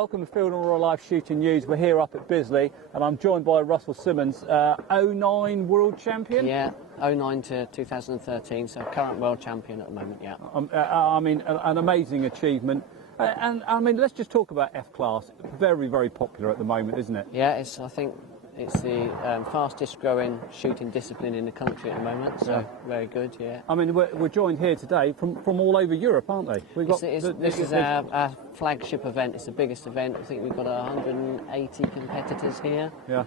welcome to Field and Real Life Shooting News. We're here up at Bisley and I'm joined by Russell Simmons, '09 world champion. Yeah, '09 to 2013, so current world champion at the moment, yeah. I mean, an amazing achievement. And I mean, let's just talk about F-Class. Very, very popular at the moment, isn't it? Yeah, I think it's the fastest growing shooting discipline in the country at the moment, so very good, yeah. I mean, we're joined here today from all over Europe, aren't they? This is our flagship event. It's the biggest event. I think we've got 180 competitors here. Yeah.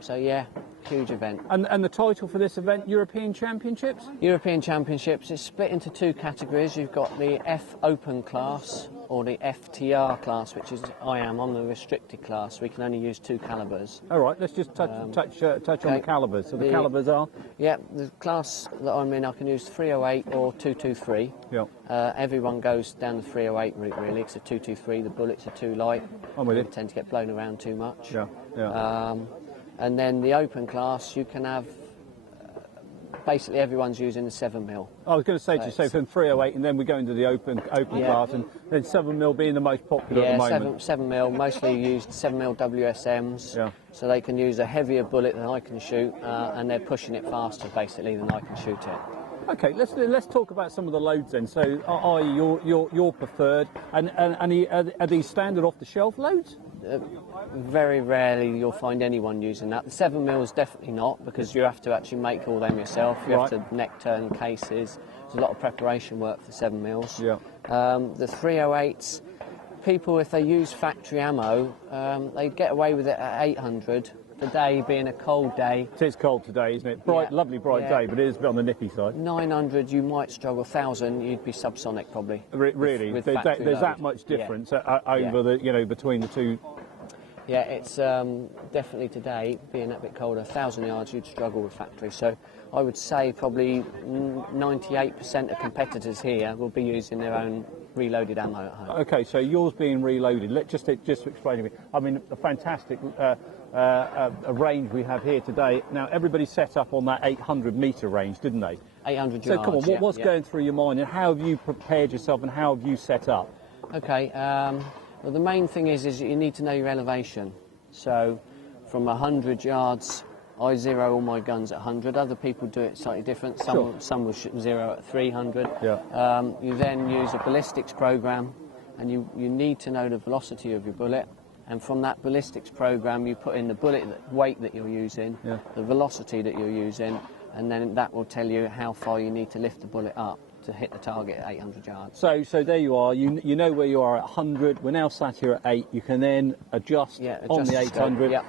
So yeah, huge event. And the title for this event, European Championships? European Championships is split into two categories. You've got the F Open class or the FTR class, which is I'm the restricted class. We can only use 2 calibers. All right, let's just touch on the calibers. So the calibers are? Yeah, the class that I'm in, I can use 308 or 223. Yeah. Everyone goes down the 308 route, really. It's a 223. The bullets are too light. I'm with you. They tend to get blown around too much. Yeah, yeah. And then the open class, you can have basically everyone's using the 7mm. I was going to say to you, so from 308 and then we go into the open class, and then 7mm being the most popular at the moment. 7mm, mostly used 7mm WSMs, yeah. So they can use a heavier bullet than I can shoot, and they're pushing it faster basically than I can shoot it. Okay, let's talk about some of the loads then. So, i.e. your preferred, and are these standard off-the-shelf loads? Very rarely you'll find anyone using that. The 7mm definitely not, because you have to actually make all them yourself. You have to neck turn cases. There's a lot of preparation work for 7mm. Yeah. The 308s, people, if they use factory ammo, they get away with it at 800. Today being a cold day. It is cold today, isn't it? Bright, lovely bright day, but it is a bit on the nippy side. 900, you might struggle. 1,000, you'd be subsonic probably. Really, with there's that much difference over the between the two. Yeah, it's definitely today being that bit colder. 1,000 yards, you'd struggle with factory. So I would say probably 98% of competitors here will be using their own reloaded ammo at home. Okay, so yours being reloaded. Just explain to me. I mean, a fantastic a range we have here today. Now, everybody set up on that 800-metre range, didn't they? 800 yards. So, come on, what's going through your mind, and how have you prepared yourself, and how have you set up? Okay, well, the main thing is you need to know your elevation. So, from 100 yards, I zero all my guns at 100. Other people do it slightly different. Some will zero at 300. Yeah. You then use a ballistics program, and you need to know the velocity of your bullet. And from that ballistics program, you put in the bullet weight that you're using, the velocity that you're using, and then that will tell you how far you need to lift the bullet up to hit the target at 800 yards. So there you are. You know where you are at 100. We're now sat here at 8. You can then adjust on the 800. Yeah.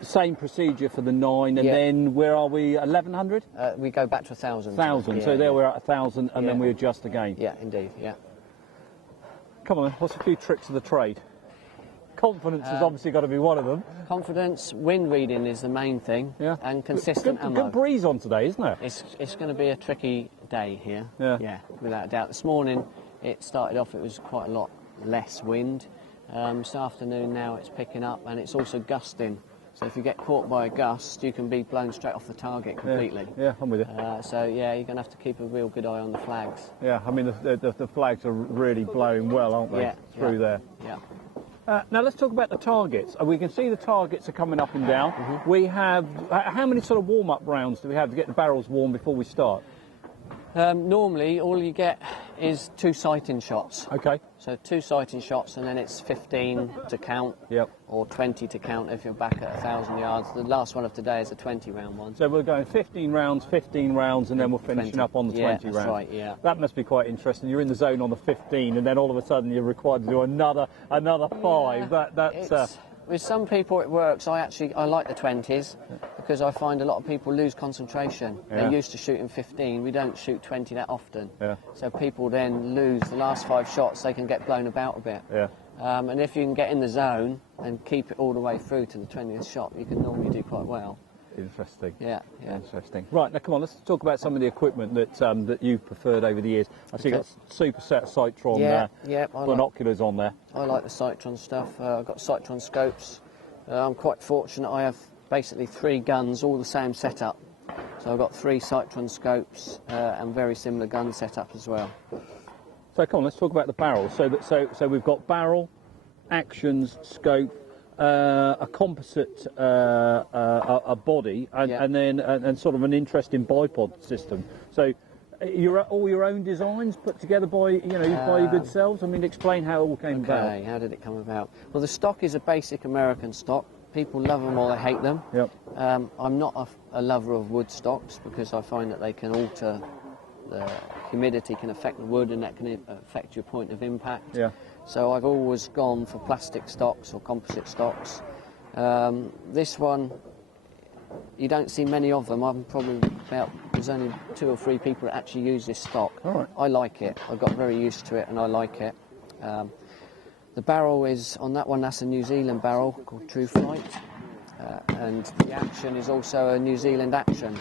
Same procedure for the 9, and then where are we? 1100. We go back to 1,000. 1,000. So there we're at 1,000, and then we adjust again. Yeah, indeed. Yeah. Come on, what's a few tricks of the trade? Confidence has obviously got to be one of them. Confidence, wind reading is the main thing, and consistent ammo. Good breeze on today, isn't it? It's going to be a tricky day here. Yeah, without a doubt. This morning it started off, it was quite a lot less wind. This afternoon now it's picking up, and it's also gusting. So if you get caught by a gust, you can be blown straight off the target completely. Yeah, I'm with you. So yeah, you're going to have to keep a real good eye on the flags. Yeah, I mean the flags are really blowing well, aren't they, through there? Yeah. Now let's talk about the targets. We can see the targets are coming up and down. We have, how many sort of warm-up rounds do we have to get the barrels warm before we start? Normally, all you get is 2 sighting shots. Okay. So 2 sighting shots, and then it's 15 to count, or 20 to count if you're back at 1,000 yards. The last one of today is a 20-round one. So we're going 15 rounds, and then we're finishing up on the 20 rounds. That's right, yeah. That must be quite interesting. You're in the zone on the 15, and then all of a sudden you're required to do another 5. That's. With some people it works. I like the 20s because I find a lot of people lose concentration. They're used to shooting 15. We don't shoot 20 that often. So people then lose the last 5 shots. They can get blown about a bit. And if you can get in the zone and keep it all the way through to the 20th shot, you can normally do quite well. Interesting. Yeah. Interesting. Right, now come on, let's talk about some of the equipment that you've preferred over the years. I see you've got super set Cytron binoculars on there. I like the Cytron stuff. I've got Cytron scopes. I'm quite fortunate. I have basically 3 guns, all the same setup. So I've got 3 Cytron scopes and very similar gun setup as well. So come on, let's talk about the barrels. So we've got barrel, actions, scope, a composite a body, and then sort of an interesting bipod system. So all your own designs put together by by your good selves. I mean, explain how it all came about. Okay, how did it come about? Well, the stock is a basic American stock. People love them or they hate them. Yep. I'm not a lover of wood stocks because I find that they can alter, the humidity can affect the wood and that can affect your point of impact. Yeah. So I've always gone for plastic stocks or composite stocks. This one, you don't see many of them. There's only 2 or 3 people that actually use this stock. All right. I like it. I got very used to it and I like it. The barrel is, on that one, that's a New Zealand barrel called True Flight. And the action is also a New Zealand action.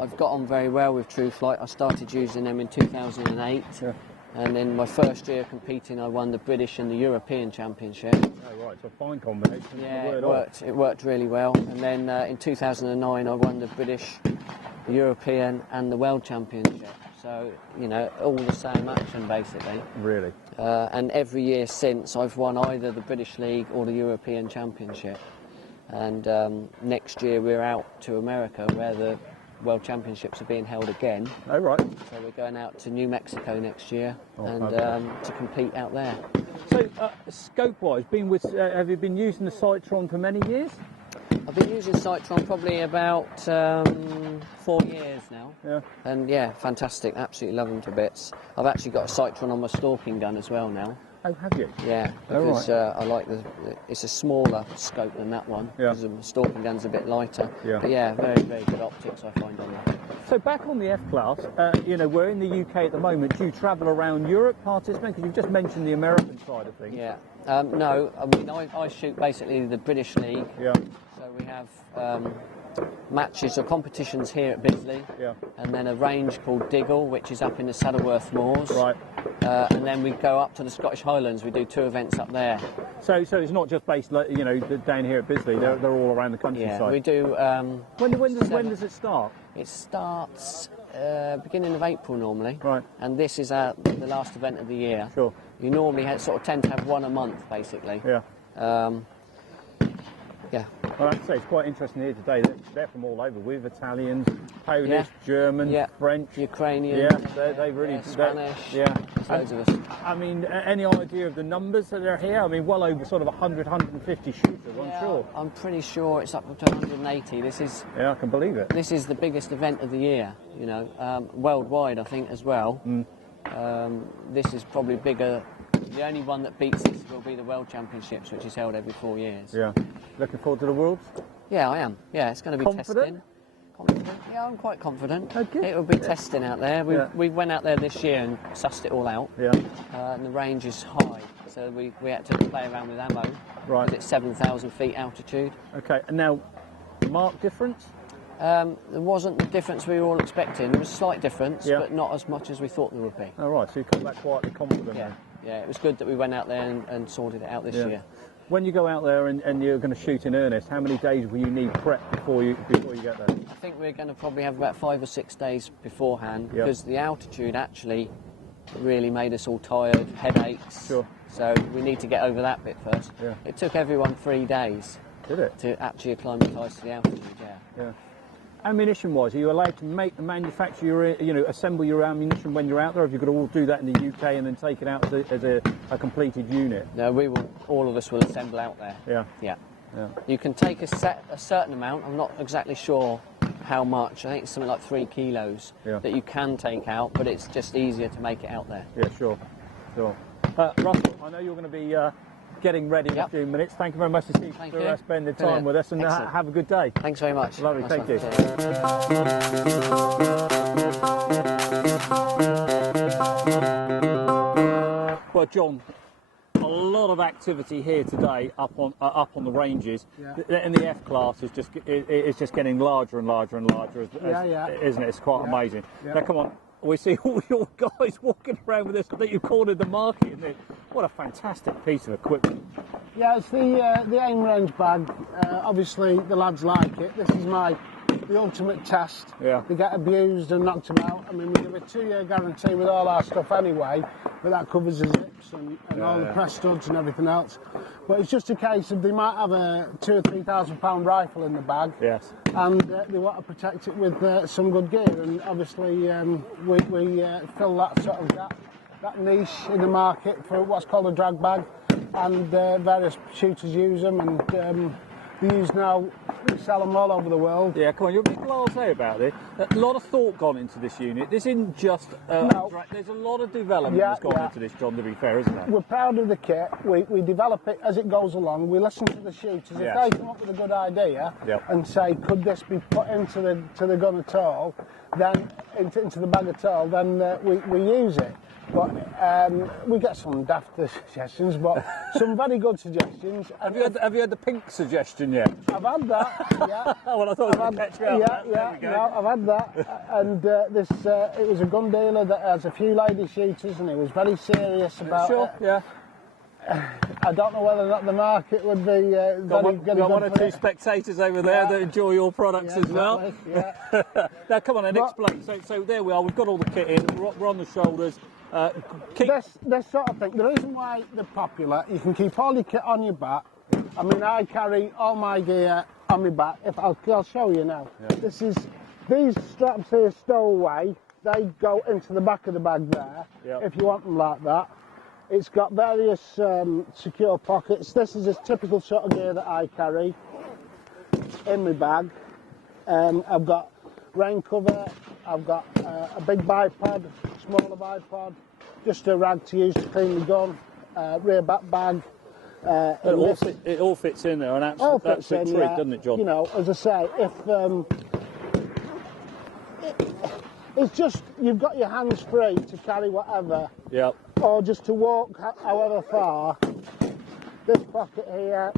I've got on very well with True Flight. I started using them in 2008. Yeah. And in my first year competing, I won the British and the European Championship. Oh, right, so a fine combination. Yeah, it worked really well. And then in 2009, I won the British, the European and the World Championship. So, all the same action, basically. Really? And every year since, I've won either the British League or the European Championship. And next year, we're out to America, where the World Championships are being held again. Oh, right. So we're going out to New Mexico next year to compete out there. So, scope-wise, have you been using the Cytron for many years? I've been using Cytron probably about 4 years now. Yeah. And yeah, fantastic. Absolutely love them to bits. I've actually got a Cytron on my stalking gun as well now. Oh, have you? Yeah, because I like it's a smaller scope than that one. Yeah. Because the stalking gun's a bit lighter. Yeah. But yeah, very, very good optics I find on that. So back on the F-Class, we're in the UK at the moment. Do you travel around Europe participating? Because you've just mentioned the American side of things. Yeah. No, I mean, I shoot basically the British League. Yeah. So we have matches or competitions here at Bisley. Yeah. And then a range called Diggle, which is up in the Saddleworth Moors. Right. And then we go up to the Scottish Highlands. We do 2 events up there. So it's not just based, down here at Bisley. They're all around the countryside. Yeah, we do. When does it start? It starts beginning of April normally. Right. And this is the last event of the year. Sure. You normally tend to have one a month, basically. Yeah. Yeah. Well, I'd say it's quite interesting here today. They're from all over. We've Italians, Polish, German, French, Ukrainian. Yeah, they really Spanish. Yeah. Loads of us. I mean, any idea of the numbers that are here? I mean, well over sort of 100, 150 shooters, I'm sure. I'm pretty sure it's up to 180. This is. Yeah, I can believe it. This is the biggest event of the year. Worldwide, I think as well. This is probably bigger. The only one that beats this will be the World Championships, which is held every 4 years. Yeah. Looking forward to the Worlds? Yeah, I am. Yeah, it's going to be testing. Confident? Yeah, I'm quite confident. Oh, good. It will be testing out there. We went out there this year and sussed it all out. Yeah. And the range is high, so we had to play around with ammo. Right. It's 7,000 feet altitude. Okay, and now, mark difference? There wasn't the difference we were all expecting. There was a slight difference, but not as much as we thought there would be. Oh, right, so you come back quietly confident then? Yeah, it was good that we went out there and sorted it out this year. When you go out there and you're going to shoot in earnest, how many days will you need prep before you get there? I think we're going to probably have about 5 or 6 days beforehand because the altitude actually really made us all tired, headaches. Sure. So we need to get over that bit first. Yeah. It took everyone 3 days. Did it? To actually acclimatise to the altitude, Yeah. Ammunition-wise, are you allowed to manufacture your, assemble your ammunition when you're out there? Or have you got to all do that in the UK and then take it out as a completed unit? No, we will. All of us will assemble out there. Yeah. Yeah. You can take a certain amount. I'm not exactly sure how much. I think it's something like 3 kilos that you can take out, but it's just easier to make it out there. Yeah, sure. Russell, I know you're going to be getting ready in a few minutes. Thank you very much for spending time with us, and have a good day. Thanks very much. Lovely, thank you. Well, John, a lot of activity here today up on the ranges, and the F-Class is just getting larger and larger and larger, isn't it? It's quite amazing. Now, come on. We see all your guys walking around with this that you cornered the market. What a fantastic piece of equipment. Yeah, it's the aim range bag. Obviously, the lads like it. This is the ultimate test. Yeah. They get abused and knocked them out. I mean, we give a 2-year guarantee with all our stuff anyway. but that covers the zips and all the press studs and everything else. But it's just a case of they might have a £2,000 or £3,000 rifle in the bag, and they want to protect it with some good gear. And obviously, we fill that sort of that niche in the market for what's called a drag bag, and various shooters use them, and they use now. We sell them all over the world. Yeah, come on, you're a bit blasé about it. A lot of thought gone into this unit. This isn't just there's a lot of development that's gone into this, John, to be fair, isn't there? We're proud of the kit. We develop it as it goes along. We listen to the shooters. If they come up with a good idea and say, could this be put into the gun at all, then into the bag at all, then we use it. But we get some daft suggestions, but some very good suggestions. Have you had the pink suggestion yet? I've had that, yeah. Well, I thought I'd catch you out. No, I've had that. And it was a gun dealer that has a few lady shooters, and he was very serious about it. Yeah. I don't know whether or not the market would be got one or two spectators over there that enjoy your products as well. Yeah. Now, come on and explain. So there we are. We've got all the kit in. We're on the shoulders. This sort of thing. The reason why they're popular, you can keep all your kit on your back. I mean, I carry all my gear on my back. I'll show you now. Yeah. These straps here stowaway. They go into the back of the bag there. Yep. If you want them like that. It's got various secure pockets. This is a typical sort of gear that I carry in my bag. I've got rain cover. I've got a big bipod, smaller bipod, just a rag to use to clean the gun, rear back bag. It all fits in there, an absolute treat, doesn't it, John? You know, as I say, if it's just you've got your hands free to carry whatever, or just to walk however far. This pocket here,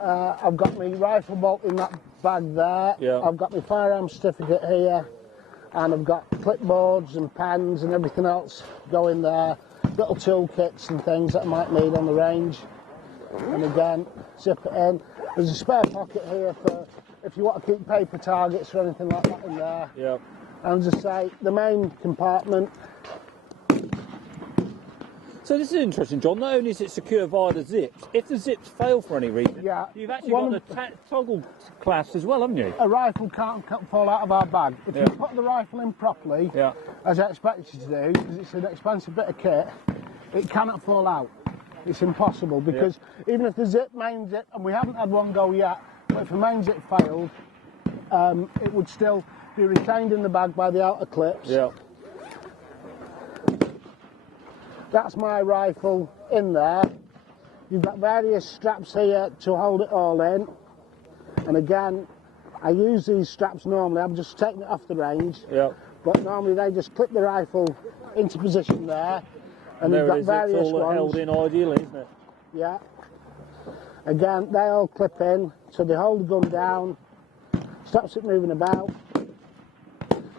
I've got my rifle bolt in that bag there. I've got my firearm certificate here, and I've got clipboards and pens and everything else going there. Little toolkits and things that I might need on the range. And again, zip it in. There's a spare pocket here for if you want to keep paper targets or anything like that in there. And as I say, the main compartment. So this is interesting, John. Not only is it secure via the zips, if the zips fail for any reason, you've actually got the toggle clasp as well, haven't you? A rifle can't fall out of our bag. If you put the rifle in properly, as I expect you to do, because it's an expensive bit of kit, it cannot fall out. It's impossible, because even if the main zip, and we haven't had one go yet, but if the main zip failed, it would still be retained in the bag by the outer clips. That's my rifle in there. You've got various straps here to hold it all in. And again, I use these straps normally. I'm just taking it off the range. But normally they just clip the rifle into position there. And you've got various it's all ones. held in ideally, isn't it? Yeah. Again, they all clip in, so they hold the gun down, stops it moving about.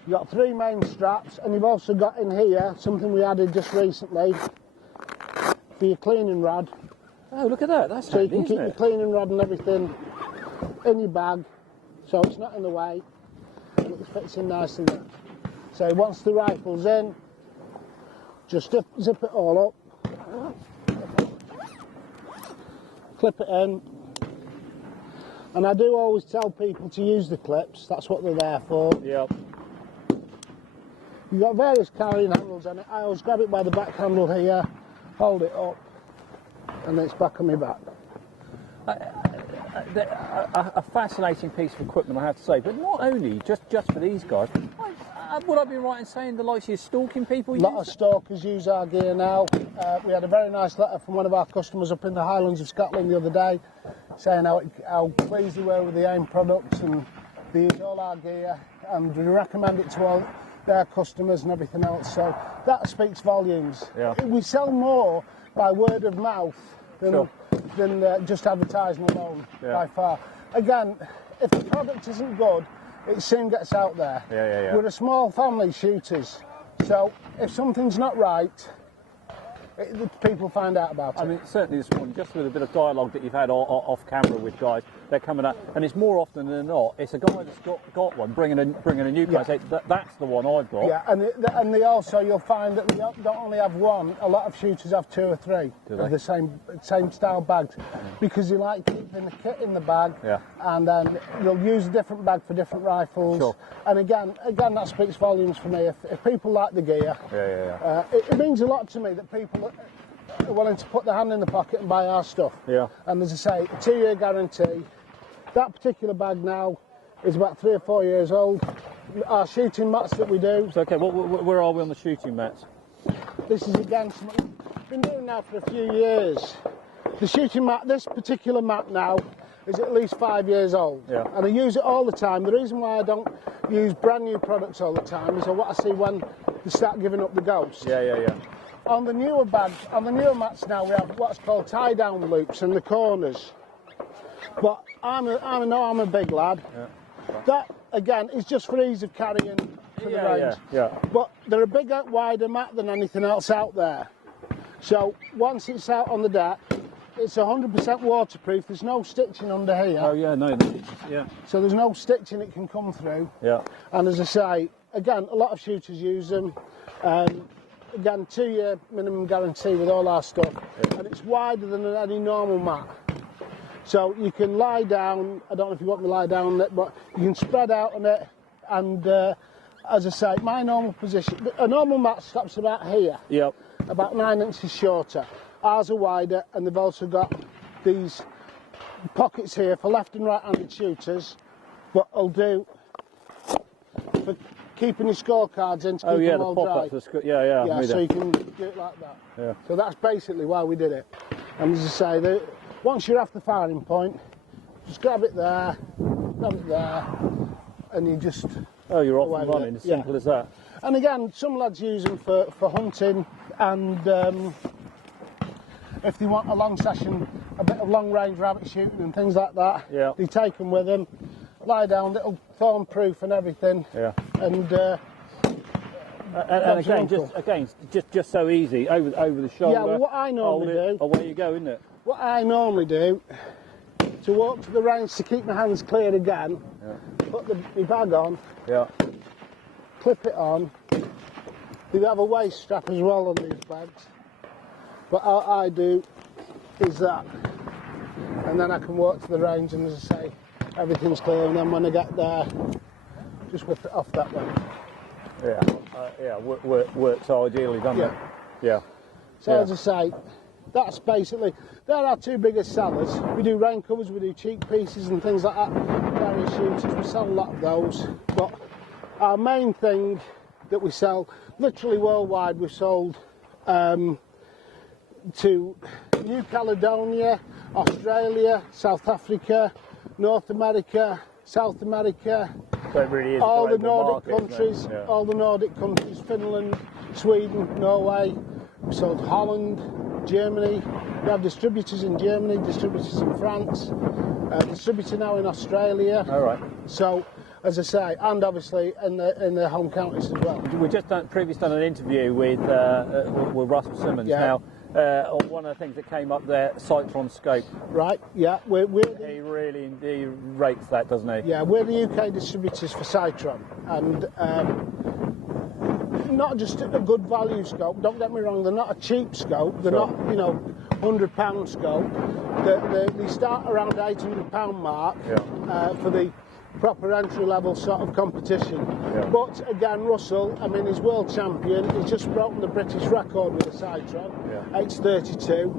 You've got three main straps, and you've also got in here something we added just recently for your cleaning rod. Oh, look at that. That's so handy, you can keep your cleaning rod and everything in your bag, so it's not in the way, and it fits in nicely there. So once the rifle's in, just zip it all up, clip it in, and I do always tell people to use the clips. That's what they're there for. You've got various carrying handles on it. I always grab it by the back handle here, hold it up, and then it's back on my back. A fascinating piece of equipment, I have to say, but not only just for these guys. Would I be right in saying the likes of stalking people use? A lot of stalkers use our gear now. We had a very nice letter from one of our customers up in the Highlands of Scotland the other day, saying how pleased they were with the AIM products, and they use all our gear, and we recommend it to all their customers and everything else. So that speaks volumes. We sell more by word of mouth than just advertising alone, by far. Again, if the product isn't good, it soon gets out there. We're a small family shooters, so if something's not right, people find out about it. I mean, certainly this morning, just with a bit of dialogue that you've had off camera with guys, they're coming up, and it's more often than not, it's a guy that's got one, bringing a new car, say, that's the one I've got. Yeah, and they also, you'll find that they don't only have one, a lot of shooters have 2 or 3 of the same style bags, because they like keeping the kit in the bag, and then they'll use a different bag for different rifles. Sure. And again, that speaks volumes for me. If people like the gear, it means a lot to me that people are willing to put their hand in the pocket and buy our stuff. Yeah. And as I say, 2-year guarantee. That particular bag now is about 3 or 4 years old. Our shooting mats that we do. So, okay, where are we on the shooting mats? This is again something we've been doing now for a few years. The shooting mat, this particular mat now, is at least 5 years old. Yeah. And I use it all the time. The reason why I don't use brand new products all the time is what I see when they start giving up the ghost. Yeah. On the newer bags, on the newer mats now, we have what's called tie-down loops in the corners. But I'm a big lad. Yeah. That again is just for ease of carrying to the range. Yeah. But they're a bigger, wider mat than anything else out there. So once it's out on the deck, it's 100% waterproof. There's no stitching under here. Oh yeah, no. Yeah. So there's no stitching it can come through. Yeah. And as I say, again, a lot of shooters use them. Again, 2-year minimum guarantee with all our stuff, and it's wider than any normal mat. So you can lie down. I don't know if you want me to lie down on it, but you can spread out on it. And as I say, my normal position, a normal mat stops about here. Yep. About 9 inches shorter. Ours are wider, and they've also got these pockets here for left and right-handed shooters, but I'll do for keeping your scorecards in to keep them all dry. Yeah, so you can do it like that. Yeah. So that's basically why we did it. And as I say, once you're off the firing point, just grab it there, and you just... Oh, you're off and running, as simple as that. And again, some lads use them for hunting, and if they want a long session, a bit of long-range rabbit shooting and things like that, they take them with them, lie down, little thorn-proof and everything, and again, just so easy, over the shoulder. Yeah, well, what I normally do... Away you go, isn't it? What I normally do, to walk to the range to keep my hands clear again, put my bag on, clip it on. They have a waist strap as well on these bags. But what I do is that, and then I can walk to the range, and as I say, everything's clear, and then when I get there, just whip it off that way. Works ideally, doesn't it? Yeah. So as I say, that's basically, they're our 2 biggest sellers. We do rain covers, we do cheek pieces and things like that, various shooters, we sell a lot of those. But our main thing that we sell, literally worldwide, we've sold to New Caledonia, Australia, South Africa, North America, South America, so it really is all the Nordic market, countries, all the Nordic countries, Finland, Sweden, Norway. We sold Holland, Germany. We have distributors in Germany, distributors in France, distributor now in Australia. All right. So, as I say, and obviously in the home counties as well. We just previously done an interview with Russell Simmons. Now, one of the things that came up there, Cytron scope. Right. Yeah. He really rates that, doesn't he? Yeah. We're the UK distributors for Cytron, and not just a good value scope. Don't get me wrong. They're not a cheap scope. They're not, £100 scope. They start around £800 mark for the proper entry-level sort of competition. But again, Russell, I mean, he's world champion. He's just broken the British record with the Cytron, 832.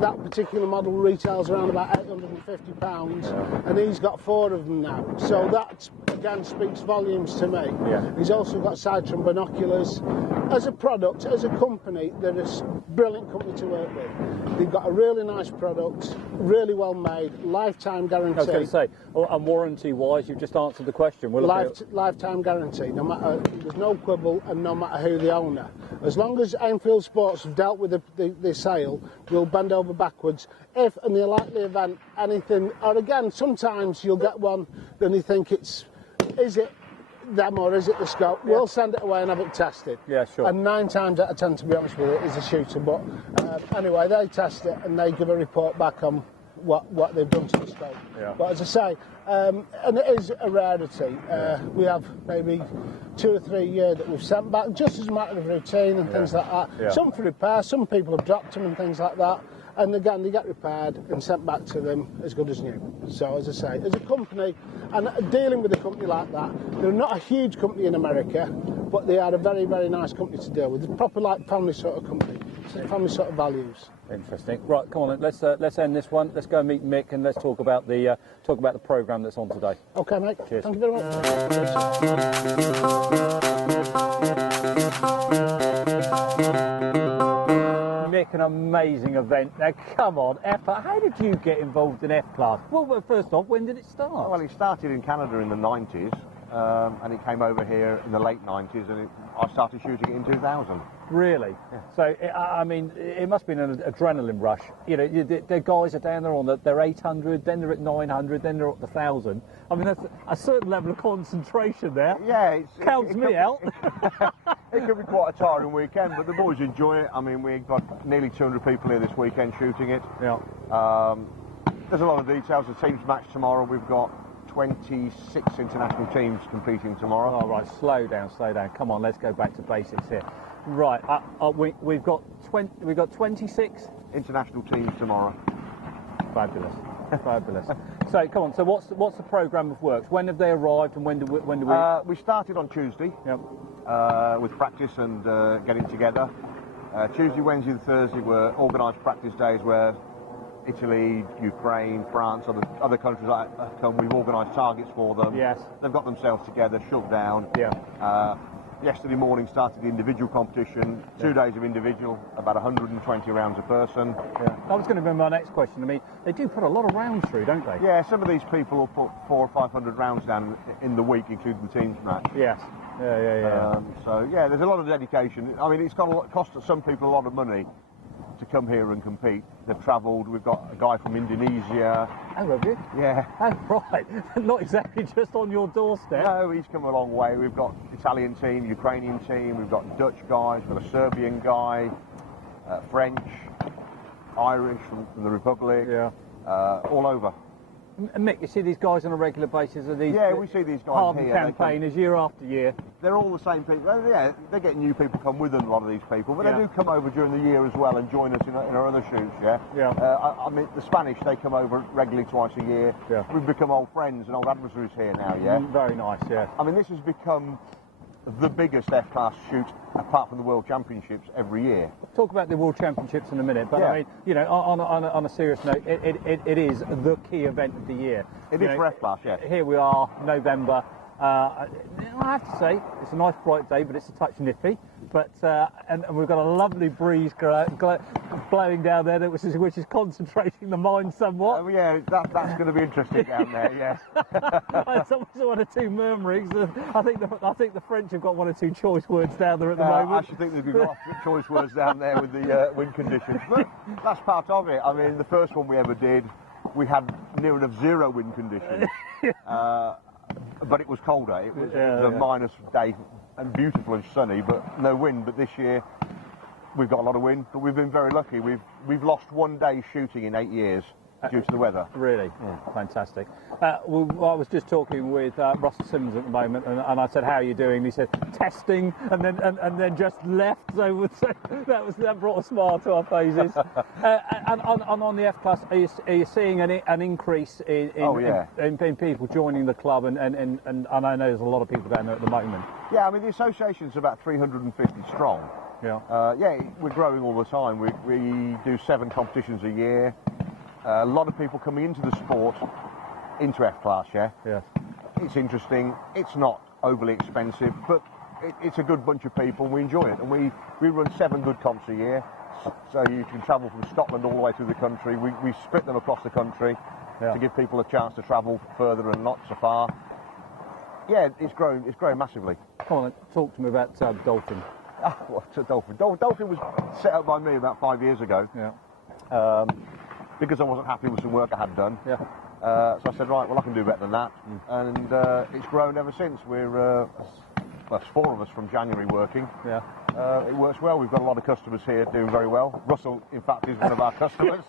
That particular model retails around about £850, and he's got 4 of them now. So that, again, speaks volumes to me. He's also got Cytron binoculars. As a product, as a company, they're a brilliant company to work with. They've got a really nice product, really well made, lifetime guarantee. I was going to say, and warranty-wise, you've just answered the question. Lifetime guarantee. No matter, there's no quibble, and no matter who the owner. As long as Enfield Sports have dealt with the sale, we'll bend over backwards. If, in the likely event, anything, or again, sometimes you'll get one, then you think is it them or is it the scope? We'll send it away and have it tested. Yeah, sure. And 9 times out of 10, to be honest with you, it is a shooter. But anyway, they test it and they give a report back on what they've done to the scope. Yeah. But as I say, and it is a rarity. We have maybe 2 or 3 a year that we've sent back, just as a matter of routine and things like that. Yeah. Some for repair, some people have dropped them and things like that. And again, they get repaired and sent back to them as good as new. So, as I say, as a company, and dealing with a company like that, they're not a huge company in America, but they are a very, very nice company to deal with. It's proper like family sort of company, family sort of values. Interesting. Right, come on, let's end this one. Let's go and meet Mick and let's talk about the programme that's on today. Okay, mate. Cheers. Thank you very much. Mick, an amazing event. Now, come on, how did you get involved in F-Class? Well, first off, when did it start? Well, it started in Canada in the 90s, and it came over here in the late 90s, and I started shooting it in 2000. Really? Yeah. So, I mean, it must have been an adrenaline rush. You know, the guys are down there on their 800, then they're at 900, then they're at 1,000. I mean, that's a certain level of concentration there. Yeah, counts me out. It could be quite a tiring weekend, but the boys enjoy it. I mean, we've got nearly 200 people here this weekend shooting it. Yeah. There's a lot of details. The teams match tomorrow. We've got 26 international teams competing tomorrow. All right, slow down. Come on, let's go back to basics here. Right, we've got 26 international teams tomorrow. Fabulous. So come on. So what's the programme of works? When have they arrived, and when do we? We started on Tuesday. Yep. With practice and getting together. Tuesday, Wednesday, and Thursday were organised practice days where Italy, Ukraine, France, other countries like come. We've organised targets for them. Yes. They've got themselves together, shut down. Yeah. Yesterday morning started the individual competition. 2 days of individual, about 120 rounds a person. Yeah. That was going to be my next question. I mean, they do put a lot of rounds through, don't they? Yeah, some of these people will put 400 or 500 rounds down in the week, including the teams match. Yes. Yeah. So yeah, there's a lot of dedication. I mean, it's cost some people a lot of money to come here and compete. They've travelled. We've got a guy from Indonesia. Oh, have you? Yeah. Oh, right. Not exactly just on your doorstep. No, he's come a long way. We've got Italian team, Ukrainian team. We've got Dutch guys. We've got a Serbian guy, French, Irish from the Republic. Yeah. All over. Mick, you see these guys on a regular basis? Are these we see these guys hardened here. campaigners year after year? They're all the same people. Yeah, they get new people come with them, a lot of these people, but they do come over during the year as well and join us in our other shoots, Yeah. I mean, the Spanish, they come over regularly twice a year. Yeah. We've become old friends and old adversaries here now, yeah? Very nice, yeah. I mean, this has become the biggest F-Class shoot, apart from the World Championships, every year. We'll talk about the World Championships in a minute, but I mean, you know, on a serious note, it is the key event of the year. It is for F-Class, yes. Here we are, November. I have to say, it's a nice bright day, but it's a touch nippy. But and we've got a lovely breeze blowing down there, which is concentrating the mind somewhat. Yeah, that's going to be interesting down there. Yeah. Someone's one or two murmurings. I think the French have got one or two choice words down there at the moment. I should think there'd be lots of choice words down there with the wind conditions. But that's part of it. I mean, the first one we ever did, we had near enough zero wind conditions. But it was colder. It was a minus day and beautiful and sunny, but no wind. But this year we've got a lot of wind, but we've been very lucky. We've lost 1 day shooting in 8 years due to the weather. Really? Yeah. Fantastic. I was just talking with Russell Simmons at the moment, and I said, "How are you doing?" And he said, "Testing," and then just left. So that brought a smile to our faces. And on the F-Class, are you seeing an increase in people joining the club? And I know there's a lot of people down there at the moment. Yeah, I mean the association's about 350 strong. Yeah. We're growing all the time. We do 7 competitions a year. A lot of people coming into the sport, into F-Class, yeah? It's interesting. It's not overly expensive, but it's a good bunch of people. We enjoy it. And we run 7 good comps a year, so you can travel from Scotland all the way through the country. We split them across the country to give people a chance to travel further and not so far. Yeah, it's growing massively. Come on, talk to me about Dolphin. What's a Dolphin? Dolphin was set up by me about 5 years ago. Yeah. Because I wasn't happy with some work I had done. Yeah. So I said, right, well, I can do better than that. And it's grown ever since. Well, there's 4 of us from January working. Yeah. It works well. We've got a lot of customers here doing very well. Russell, in fact, is one of our customers.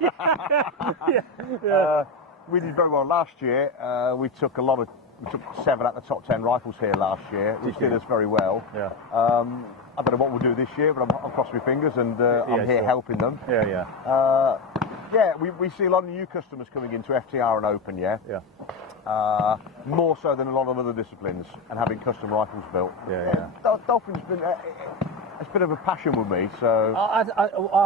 We did very well last year. We took 7 out of the top 10 rifles here last year, which did us very well. Yeah. I don't know what we'll do this year, but I'm crossing my fingers, and I'm here helping them. Yeah. We see a lot of new customers coming into FTR and Open, Yeah. more so than a lot of other disciplines, and having custom rifles built. Dolphin's been it's a bit of a passion with me. So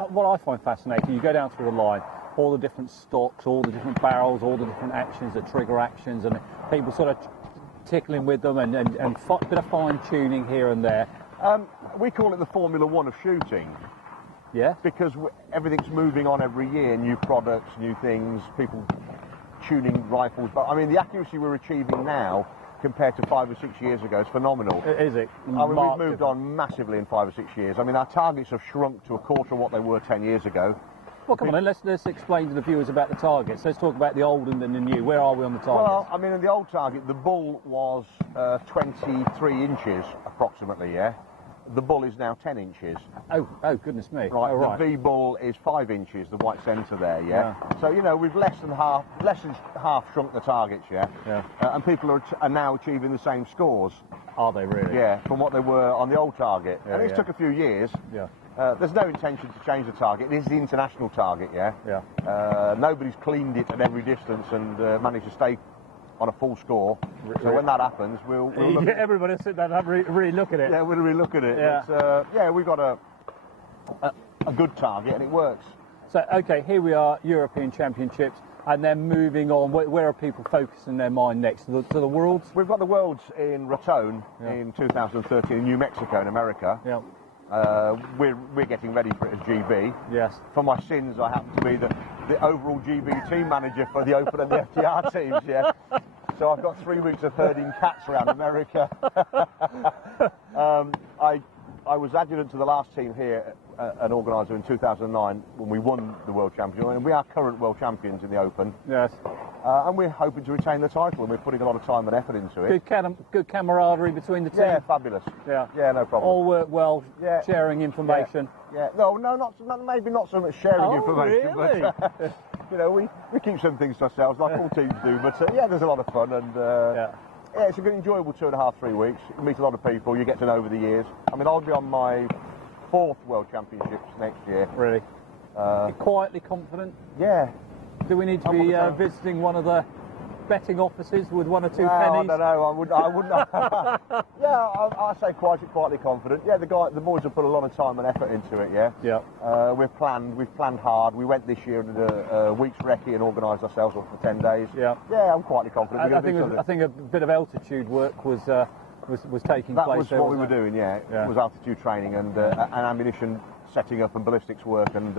what I find fascinating, you go down through the line, all the different stocks, all the different barrels, all the different actions, the trigger actions, and people sort of tickling with them, and a bit of fine tuning here and there. We call it the Formula One of shooting. Yeah. Because everything's moving on every year, new products, new things, people tuning rifles. But I mean, the accuracy we're achieving now compared to 5 or 6 years ago is phenomenal. Is it? I mean, we've moved on massively in 5 or 6 years. I mean, our targets have shrunk to a quarter of what they were 10 years ago. Well, come on, let's explain to the viewers about the targets. Let's talk about the old and the new. Where are we on the targets? Well, I mean, in the old target, the bull was 23 inches approximately, yeah? The bull is now 10 inches. Oh, goodness me. Right, oh, right. The V bull is 5 inches, the white centre there, yeah? So, you know, we've less than half shrunk the targets, yeah? And people are now achieving the same scores. Are they really? Yeah, from what they were on the old target. And it took a few years. Yeah. There's no intention to change the target. It is the international target, yeah? Nobody's cleaned it at every distance and managed to stay on a full score. So when that happens, we'll look everybody will sit down and really look at it. Yeah, we'll really look at it. Yeah. We've got a good target and it works. So, okay, here we are, European Championships, and then moving on. Where are people focusing their mind next? To the Worlds? We've got the Worlds in Raton in 2013 in New Mexico in America. Yeah. We're getting ready for it as GB. Yes. For my sins, I happen to be the overall GB team manager for the Open and the FTR teams, yeah. So I've got 3 weeks of herding cats around America. I was adjutant to the last team here, an organiser in 2009 when we won the World Championship, and we are current World Champions in the Open. Yes. And we're hoping to retain the title, and we're putting a lot of time and effort into it. Good camaraderie between the team. Yeah, fabulous. Yeah, no problem. All work well, sharing information. No, maybe not so much sharing information, really? but you know, we keep some things to ourselves, like all teams do. But there's a lot of fun, and it's a good, enjoyable 2.5, 3 weeks. You meet a lot of people, you get to know over the years. I mean, I'll be on my 4th World Championships next year. Really? You're quietly confident? Yeah. Do we need to be visiting one of the betting offices with 1 or 2 pennies? I don't know. I wouldn't. I say quietly confident. Yeah, the boys have put a lot of time and effort into it. Yeah. Yeah. We've planned hard. We went this year and did a week's recce and organised ourselves for 10 days. Yeah. Yeah, I'm quietly confident. I think a bit of altitude work was taking place. That was what we were doing. Yeah. It was altitude training and ammunition setting up and ballistics work and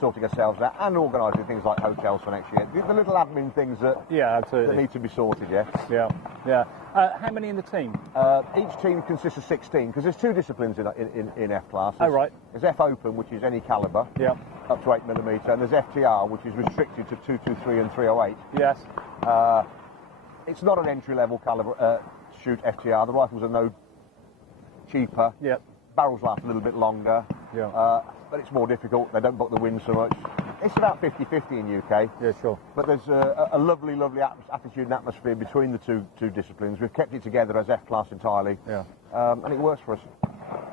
sorting ourselves out and organising things like hotels for next year. The little admin things that that need to be sorted. Yeah. How many in the team? Each team consists of 16 because there's 2 disciplines in F class. Oh, right. There's F Open, which is any calibre, up to 8mm, and there's FTR, which is restricted to 223 and 308. Yes. It's not an entry-level calibre shoot FTR. The rifles are no cheaper. Yep. Barrels last a little bit longer. Yeah. But it's more difficult. They don't buck the wind so much. It's about 50-50 in UK. Yeah, sure. But there's a lovely attitude and atmosphere between the two disciplines. We've kept it together as F class entirely. Yeah. And it works for us.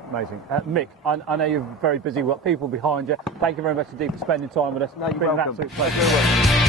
Amazing. Mick, I know you're very busy. We've got people behind you. Thank you very much indeed for spending time with us. No, you're it's been welcome. an absolute pleasure.